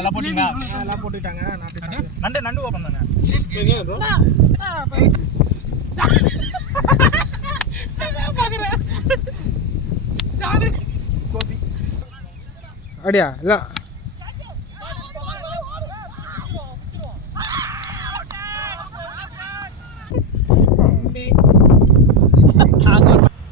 எல்லாம் போட்டீங்களா? எல்லாம் போட்டுட்டாங்க. நண்டு நண்டு ஓபன் தானே. அப்படியா இல்லை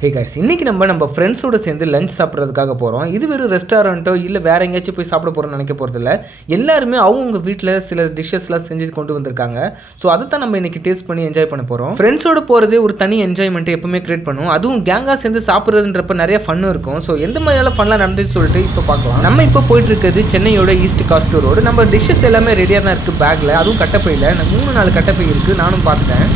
ஹே கைஸ், இன்றைக்கி நம்ம ஃப்ரெண்ட்ஸோடு சேர்ந்து லஞ்ச் சாப்பிட்றதுக்காக போகிறோம். இது வெறும் ரெஸ்டாரண்ட்டோ இல்லை வேறு எங்கேயாச்சும் போய் சாப்பிட போகிறோம்னு நினைக்க போகிறதில்ல. எல்லாருமே அவங்கவுங்க வீட்டில் சில டிஷ்ஷஸ்லாம் செஞ்சு கொண்டு வந்திருக்காங்க. ஸோ அதை தான் நம்ம இன்றைக்கி டேஸ்ட் பண்ணி என்ஜாய் பண்ண போகிறோம். ஃப்ரெண்ட்ஸோடு போகிறதே ஒரு தனி என்ஜாய்மெண்ட்டை எப்பவுமே க்ரியேட் பண்ணும். அதுவும் கேங்காக சேர்ந்து சாப்பிட்றதுன்றப்ப நிறைய ஃபன்னும் இருக்கும். ஸோ எந்த மாதிரியான ஃபன்லாம் நடந்துச்சு சொல்லிட்டு இப்போ பார்க்கலாம். நம்ம இப்போ போயிட்டு இருக்கிறது சென்னையோட ஈஸ்ட் காஸ்ட் ரோடு. நம்ம டிஷ்ஷஸ் எல்லாமே ரெடியாக தான் இருக்குது பேக்கில். அதுவும் கட்டப்பையில் 3-4 கட்டப்பை இருக்குது. நானும் பார்த்துட்டேன்.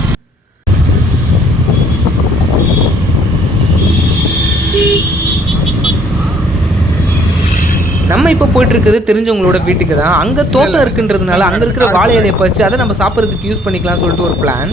நம்ம இப்போ போயிட்டு இருக்கிறது தெரிஞ்சவங்களோட வீட்டுக்கு தான். அங்கே தோட்டம் இருக்குன்றதுனால அங்கே இருக்கிற வாழை இலையை பறிச்சு அதை நம்ம சாப்பிட்றதுக்கு யூஸ் பண்ணிக்கலாம் சொல்லிட்டு ஒரு பிளான்.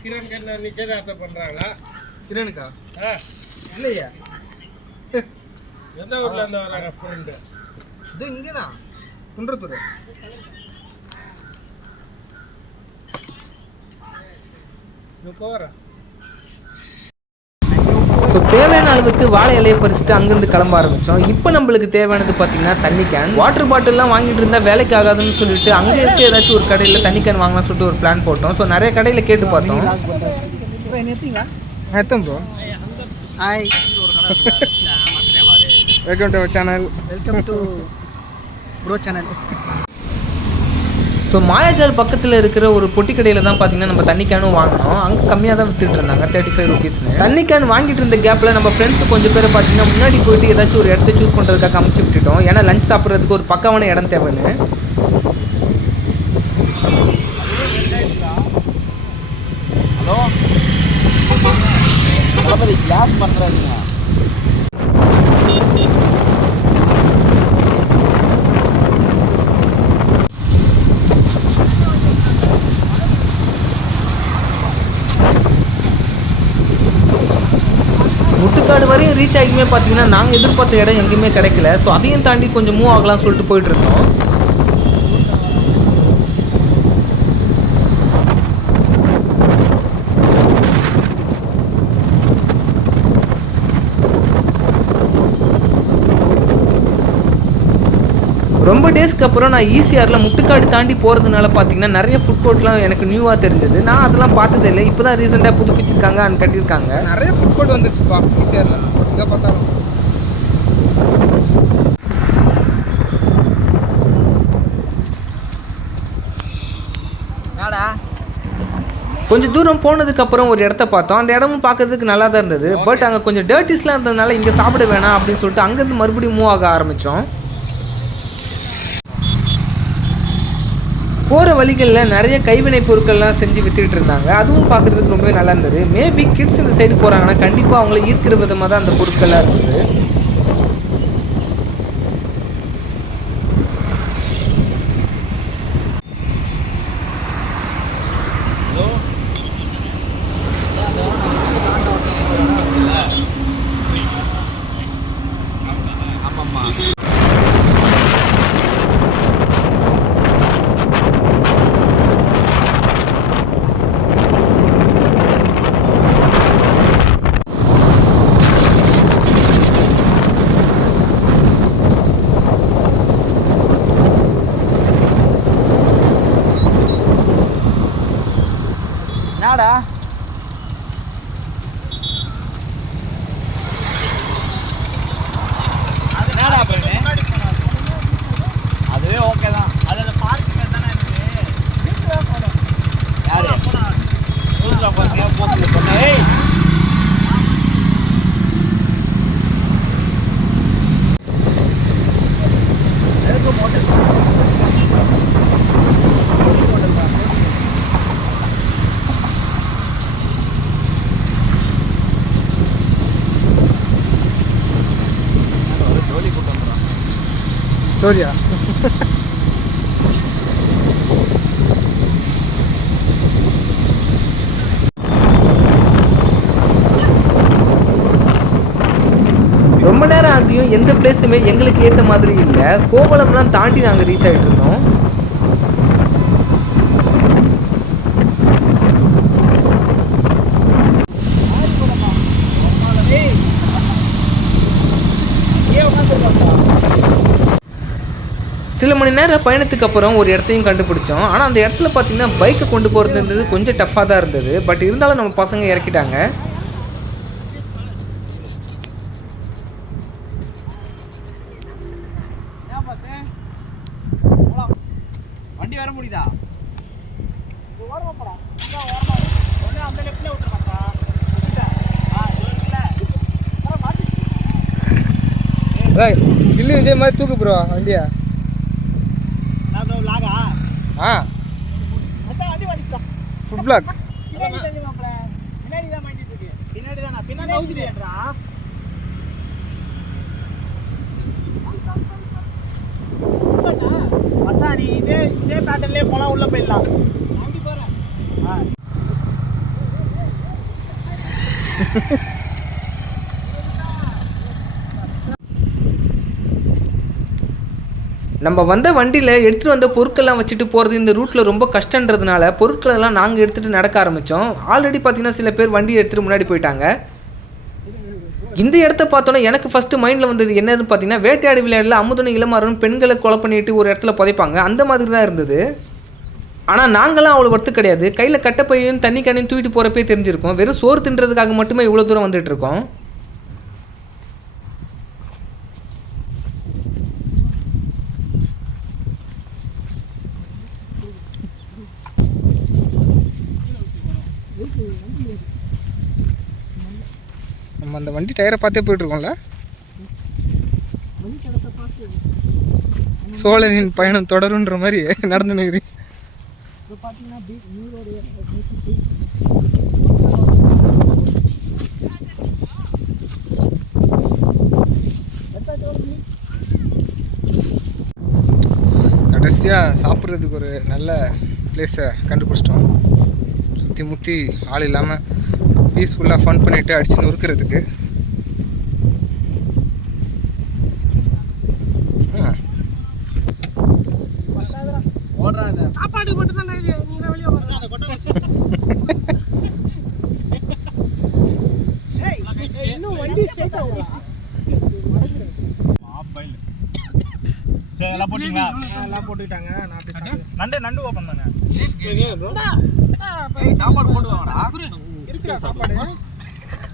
கிரண் கண்ண நிச்சயதார்த்தம் பண்ணுறாங்களா? கிரணுக்கா? இல்லையா? எந்த ஊரில் இருந்து வராங்க ஃப்ரெண்டு? இது இங்கே தான், குன்றத்தூர். போகிறேன். ஸோ தேவையான அளவுக்கு வாழை இலையை பறிச்சுட்டு அங்கேருந்து கிளம்ப ஆரம்பித்தோம். இப்போ நம்மளுக்கு தேவையானது பார்த்தீங்கன்னா தண்ணி கேன். வாட்டர் பாட்டில்லாம் வாங்கிட்டு இருந்தால் வேலைக்கு ஆகாதுன்னு சொல்லிட்டு அங்கே இருக்க ஏதாச்சும் ஒரு கடையில் தண்ணி கேன் வாங்கலாம் சொல்லிட்டு ஒரு பிளான் போட்டோம். ஸோ நிறைய கடையில் கேட்டு பார்த்தோம். Bro hi, welcome to channel. Welcome to bro channel. So Mayajaal பக்கத்தில் இருக்கிற ஒரு பொட்டி கடையில் தான் பார்த்தீங்கன்னா நம்ம தண்ணி கேனும் வாங்கினோம். அங்கே கம்மியாக தான் வித்துட்டு இருந்தாங்க, 35 ருபீஸ்னு. தண்ணி கேன் வாங்கிட்டு இருந்த கேப்பில் நம்ம ஃப்ரெண்ட்ஸ் கொஞ்சம் பேர் பார்த்தீங்கன்னா முன்னாடி போயிட்டு ஏதாச்சும் ஒரு இடத்த சூஸ் பண்ணுறதுக்காக அமைச்சு விட்டுட்டோம். ஏன்னா லஞ்ச் சாப்பிட்றதுக்கு ஒரு பக்கமான இடம் தேவைன்னு. ஹலோ கிளாஸ் பண்ணுறாங்க. முட்டுக்காடு வரையும் ரீச் ஆகியுமே பார்த்தீங்கன்னா நாங்கள் எதிர்பார்த்த இடம் எங்கேயுமே கிடைக்கல. ஸோ அதையும் தாண்டி கொஞ்சம் மூவ் ஆகலாம் சொல்லிட்டு போயிட்டு இருந்தோம். ரொம்ப டேஸ்க்கு அப்புறம் நான் ஈசிஆரில் முட்டுக்காடு தாண்டி போகிறதுனால பார்த்தீங்கன்னா நிறைய ஃபுட் கோர்ட்லாம் எனக்கு நியூவாக தெரிஞ்சது. நான் அதெல்லாம் பார்த்ததே இல்லை. இப்போ தான் ரீசெண்டாக புதுப்பிச்சிருக்காங்க, அண்ட் கட்டியிருக்காங்க. நிறைய ஃபுட் கோர்ட் வந்துருச்சுப்பா ஈஸியாக எங்கே பார்த்தாலும். கொஞ்சம் தூரம் போனதுக்கப்புறம் ஒரு இடத்த பார்த்தோம். அந்த இடமும் பார்க்கறதுக்கு நல்லா தான் இருந்தது. பட் அங்கே கொஞ்சம் டர்ட்டிஸ்லாம் இருந்ததுனால இங்கே சாப்பிட வேணாம் அப்படின்னு சொல்லிட்டு அங்கேருந்து மறுபடியும் மூவ் ஆக ஆரம்பித்தோம். போகிற வழிகளில் நிறைய கைவினை பொருட்கள்லாம் செஞ்சு விற்றுக்கிட்டு இருந்தாங்க. அதுவும் பார்க்குறதுக்கு ரொம்பவே நல்லா இருந்தது. மேபி கிட்ஸ் இந்த சைடு போகிறாங்கன்னா கண்டிப்பாக அவங்கள ஈர்க்கிற விதமாக தான் அந்த பொருட்கள்லாம் இருந்தது. என்னடா அதுவே ஓகே தான். அது பார்க்கிங் தானே இருக்கு. யாரு ஸ்டோரியா? ரொம்ப நேரம் ஆகியும் எந்த பிளேஸுமே எங்களுக்கு ஏற்ற மாதிரி இல்லை. கோவளம்லாம் தாண்டி நாங்கள் ரீச் ஆகிட்டு இருந்தோம். சில மணி நேரம் பயணத்துக்கு அப்புறம் ஒரு இடத்தையும் கண்டுபிடிச்சோம். ஆனால் அந்த இடத்துல பார்த்தீங்கன்னா பைக்கை கொண்டு போகிறது கொஞ்சம் டஃப்பாக தான் இருந்தது. பட் இருந்தாலும் நம்ம பசங்க இறக்கிட்டாங்க. வண்டி வர முடியுதா? கில்லி விஜய் மாதிரி தூக்கு ப்ரோ வண்டியா. ஆ ஃபுட் பிளாக். மச்சான் நீ இதே பேட்டர்ன்லயே போனா உள்ள போயிடலாம். நம்ம வந்த வண்டியில் எடுத்துகிட்டு வந்த பொருட்கள்லாம் வச்சுட்டு போகிறது இந்த ரூட்டில் ரொம்ப கஷ்டன்றதுனால பொருட்களெல்லாம் நாங்கள் எடுத்துகிட்டு நடக்க ஆரம்பித்தோம். ஆல்ரெடி பார்த்திங்கன்னா சில பேர் வண்டி எடுத்துகிட்டு முன்னாடி போயிட்டாங்க. இந்த இடத்த பார்த்தோன்னா எனக்கு ஃபஸ்ட்டு மைண்டில் வந்தது என்னன்னு பார்த்தீங்கன்னா, வேட்டையாடு விளையாடல அமுதனை இளமாறன் பெண்களை கொலை பண்ணிட்டு ஒரு இடத்துல புதைப்பாங்க, அந்த மாதிரி தான் இருந்தது. ஆனால் நாங்களாம் அவ்வளோ ஒர்த்து கிடையாது. கையில் கட்டப்பையும் தண்ணி கேனையும் தூக்கிட்டு போகிறப்பே தெரிஞ்சிருக்கோம். வெறும் சோறு தின்றதுக்காக மட்டுமே இவ்வளோ தூரம் வந்துட்டுருக்கோம். நம்ம அந்த வண்டி டயரை பார்த்தே போயிட்டுருக்கோம்ல. சோழனின் பயணம் தொடருன்ற மாதிரி நடந்து நிற்குது. கடைசியாக சாப்பிட்றதுக்கு ஒரு நல்ல பிளேஸை கண்டுபிடிச்சிட்டோம். சுற்றி முற்றி ஆள் இல்லாமல் பீஸ்ஃபுல்லாக ஃபன் பண்ணிவிட்டு அடிச்சு நொறுக்கிறதுக்கு. சாப்பாடு மட்டும் தான் இன்னும் வண்டி ஸ்ட்ரைட் ஆகும். சரி எல்லாம் போட்டீங்களா? எல்லாம் போட்டுக்கிட்டாங்க. நான் அப்படி நண்டு ஓப்பன் பண்ணேன். சாப்பாடு போடுவாங்கடா. இருக்குடா சாப்பாடு.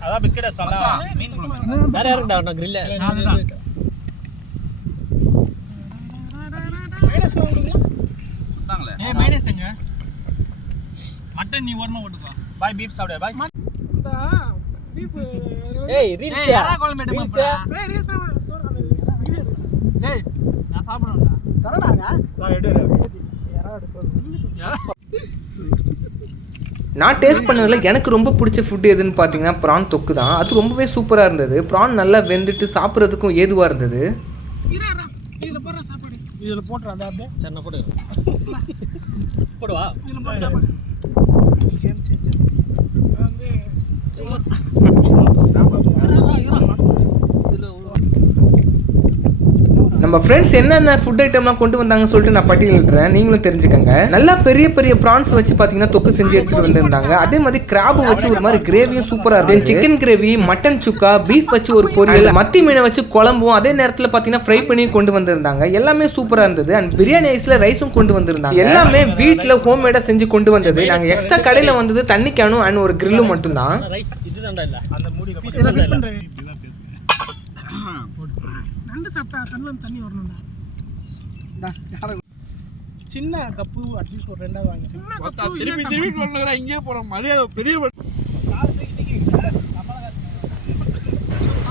அதான் பிஸ்கட் சொல்லலாம். மீன் குழம்பு வேற யாருக்குடா கிரில்ல? அதுதான். மைனஸ் வாங்குறீங்களா? குத்தாங்களே. மைனஸ் எங்க? மட்டன் நீ ஓரமா போட்டுக்கோ. பாய் பீஃப் சாப்பிடு பாய். இந்த பீஃப் ரீல்ஸ் யாரா குழம்பு எடுமா ப்ரோ? ரீல்ஸ் சோறு அந்த டேய் நான் சாப்பிடுறேன்டா. தரடாங்க. நான் யாரா எடுப்போம். நான் டேஸ்ட் பண்ணதில் எனக்கு ரொம்ப பிடிச்ச ஃபுட்டு எதுன்னு பார்த்தீங்கன்னா ப்ரான் தொக்கு தான். அது ரொம்பவே சூப்பராக இருந்தது. ப்ரான் நல்லா வெந்துட்டு சாப்பிட்றதுக்கும் ஏதுவாக இருந்தது. இதில் போடுற சாப்பாடு இதில் போட்டுறா அந்த அப்படியே சரி நான் போடுவா இதில் போடுற சாப்பாடு கேம் சேஞ்சர் வந்து நம்ம ஃப்ரெண்ட்ஸ் என்னென்ன ஃபுட் ஐட்டம்லாம் கொண்டு வந்தாங்கன்னு சொல்லிட்டு நான் பட்டியலிடுறேன், நீங்களும் தெரிஞ்சுக்கங்க. நல்லா பெரிய பெரிய ப்ரான்ஸ் வச்சு பார்த்தீங்கன்னா தொக்கு செஞ்சு எடுத்துகிட்டு வந்திருந்தாங்க. அதே மாதிரி கிராபை வச்சு ஒரு மாதிரி கிரேவியும் சூப்பராக இருந்தது. சிக்கன் கிரேவி, மட்டன் சுக்கா, பீஃப் வச்சு ஒரு பொரியல், மத்தி மீனை வச்சு குழம்பும் அதே நேரத்தில் பார்த்தீங்கன்னா ஃப்ரை பண்ணி கொண்டு வந்திருந்தாங்க. எல்லாமே சூப்பராக இருந்தது. அண்ட் பிரியாணி ஐஸில் ரைஸும் கொண்டு வந்திருந்தாங்க. எல்லாமே வீட்டில் ஹோம்மேடாக செஞ்சு கொண்டு வந்தது. நாங்கள் எக்ஸ்ட்ரா கடையில் வந்தது தண்ணி கேனும் அண்ட் ஒரு கிரில்லும் மட்டும்தான். நண்டு சாப்பிட்டா கண்ணில் தண்ணி வரணும்டா. சின்ன கப்பு அட்லீஸ்ட் ஒரு ரெண்டாவது வாங்கி திருப்பி இங்கே போகிறோம். மரியாதை பெரிய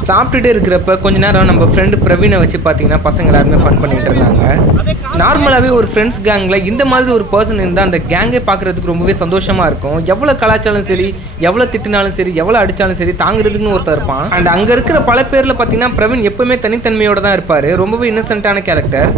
சாப்பிட்டுட்டே இருக்கிறப்ப கொஞ்ச நேரம் நம்ம ஃப்ரெண்டு பிரவீனை வச்சு பார்த்தீங்கன்னா பசங்க எல்லாருமே ஃபன் பண்ணிட்டு இருந்தாங்க. நார்மலாகவே ஒரு ஃப்ரெண்ட்ஸ் கேங்கில் இந்த மாதிரி ஒரு பர்சன் இருந்தால் அந்த கேங்கே பார்க்குறதுக்கு ரொம்பவே சந்தோஷமாக இருக்கும். எவ்வளோ கலாச்சாரம் சரி, எவ்வளோ திட்டினாலும் சரி, எவ்வளோ அடித்தாலும் சரி தாங்கிறதுக்குன்னு ஒருத்தர் இருப்பான். அண்ட் அங்கே இருக்கிற பல பேரில் பார்த்தீங்கன்னா பிரவீன் எப்பவுமே தனித்தன்மையோடு தான் இருப்பார். ரொம்பவே இன்னசென்ட்டான கேரக்டர்.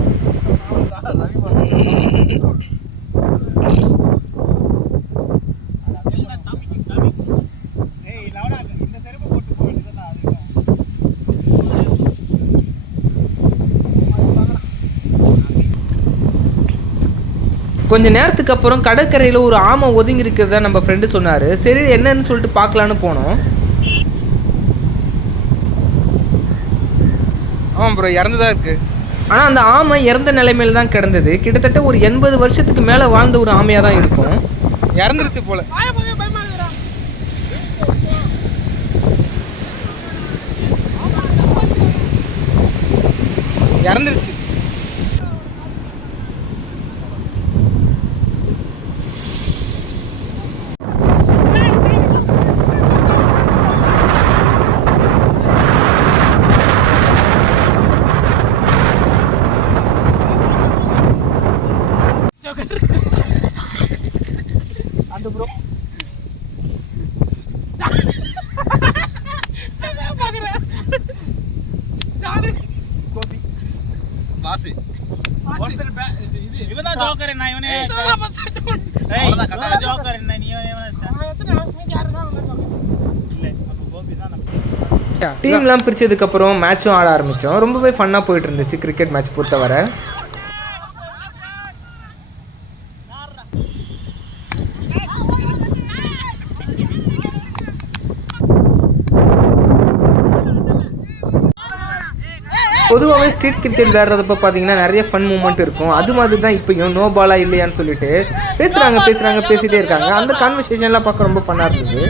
கொஞ்ச நேரத்துக்கு அப்புறம் கடற்கரையில் ஒரு ஆமை ஒதுங்கி இருக்கிறதா நம்ம ஃப்ரெண்டு சொன்னார். சரி என்னன்னு சொல்லிட்டு பார்க்கலான்னு போனோம். ஆமாம் ப்ரோ, இறந்துதான் இருக்குது. ஆனால் அந்த ஆமை இறந்த நிலைமையில் தான் கிடந்தது. கிட்டத்தட்ட ஒரு 80 வருஷத்துக்கு மேலே வாழ்ந்த ஒரு ஆமையாக தான் இருக்கும். இறந்துருச்சு போல. இறந்துருச்சு. அந்த ப்ரோ கோபி வாசி இவன் தான் ஜோக்கர். என்ன இவனே அவ்வளவுதான் கட்டாய ஜோக்கர். என்ன நீ டீம்லாம் பிரிச்சதுக்கப்புறம் மேட்சும் ஆட ஆரம்பித்தோம். ரொம்பவே ஃபன்னாக போயிட்டு இருந்துச்சு கிரிக்கெட் மேட்ச் பொறுத்தவரை. பொதுவாகவே ஸ்ட்ரீட் கிரிக்கெட் விளையாடுறதப்போ பார்த்தீங்கன்னா நிறைய ஃபன் மூமெண்ட் இருக்கும். அது மாதிரி தான் இப்போயும் நோ பாலா இல்லையான்னு சொல்லிட்டு பேசிகிட்டே இருக்காங்க. அந்த கான்வர்சேஷன்லாம் பார்க்க ரொம்ப ஃபன்னாக இருந்தது.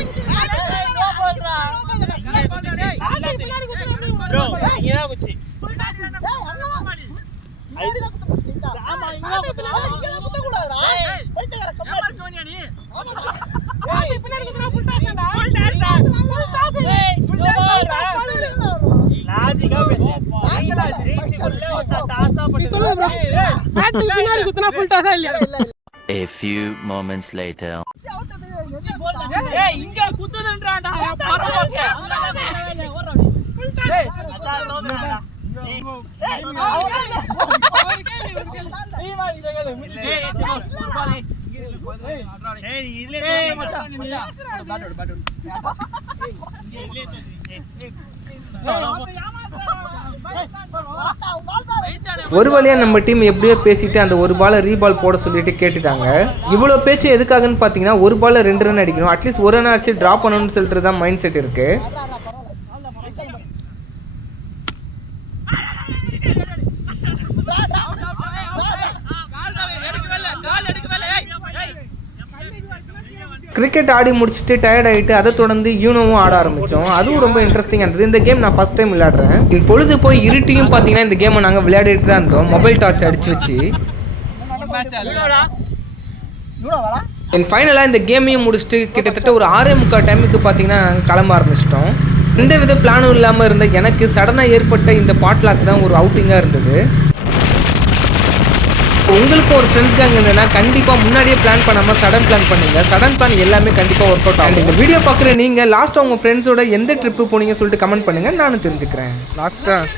A few moments later. ஒரு வழியாக நம்ம டீம் எப்படியோ பேசிட்டு அந்த ஒரு பாலை ரீபால் போட சொல்லிட்டு கேட்டுட்டாங்க. இவ்வளோ பேச்சு எதுக்காகன்னு பார்த்தீங்கன்னா ஒரு பாலில் 2 ரன் அடிக்கணும், அட்லீஸ்ட் ஒரு ரன் அடிச்சு ட்ராப் பண்ணணும்னு சொல்லிட்டு தான் மைண்ட் செட் இருக்கு. கிரிக்கெட் ஆடி முடிச்சுட்டு டயர்ட் ஆகிட்டு அதை தொடர்ந்து யூனோவும் ஆட ஆரம்பித்தோம். அதுவும் ரொம்ப இன்ட்ரெஸ்டிங்காக இருந்தது. இந்த கேம் நான் ஃபஸ்ட் டைம் விளையாடுறேன். பொழுது போய் இருட்டியும் பார்த்தீங்கன்னா இந்த கேமை நாங்கள் விளையாடிட்டு தான் இருந்தோம், மொபைல் டார்ச் அடித்து வச்சு. ஃபைனலாக இந்த கேமையும் முடிச்சுட்டு கிட்டத்தட்ட ஒரு 6:45 டைமுக்கு பார்த்தீங்கன்னா நாங்கள் கிளம்ப ஆரம்பிச்சிட்டோம். எந்த வித பிளானும் இல்லாமல் இருந்த எனக்கு சடனாக ஏற்பட்ட இந்த பாட்லாக் தான் ஒரு அவுட்டிங்காக இருந்தது. உங்களுக்கும் ஒரு ஃப்ரெண்ட்ஸ் கேங் இருந்ததுன்னா கண்டிப்பாக முன்னாடியே பிளான் பண்ணாமல் சடன் பிளான் பண்ணுங்கள். சடன் பிளான் எல்லாமே கண்டிப்பாக ஒர்க் அவுட் ஆகும். இந்த வீடியோ பார்க்குற நீங்கள் லாஸ்ட்டாக உங்கள் ஃப்ரெண்ட்ஸோட எந்த ட்ரிப்பு போனீங்க சொல்லிட்டு கமெண்ட் பண்ணுங்கள், நானும் தெரிஞ்சுக்கிறேன். லாஸ்ட்டாக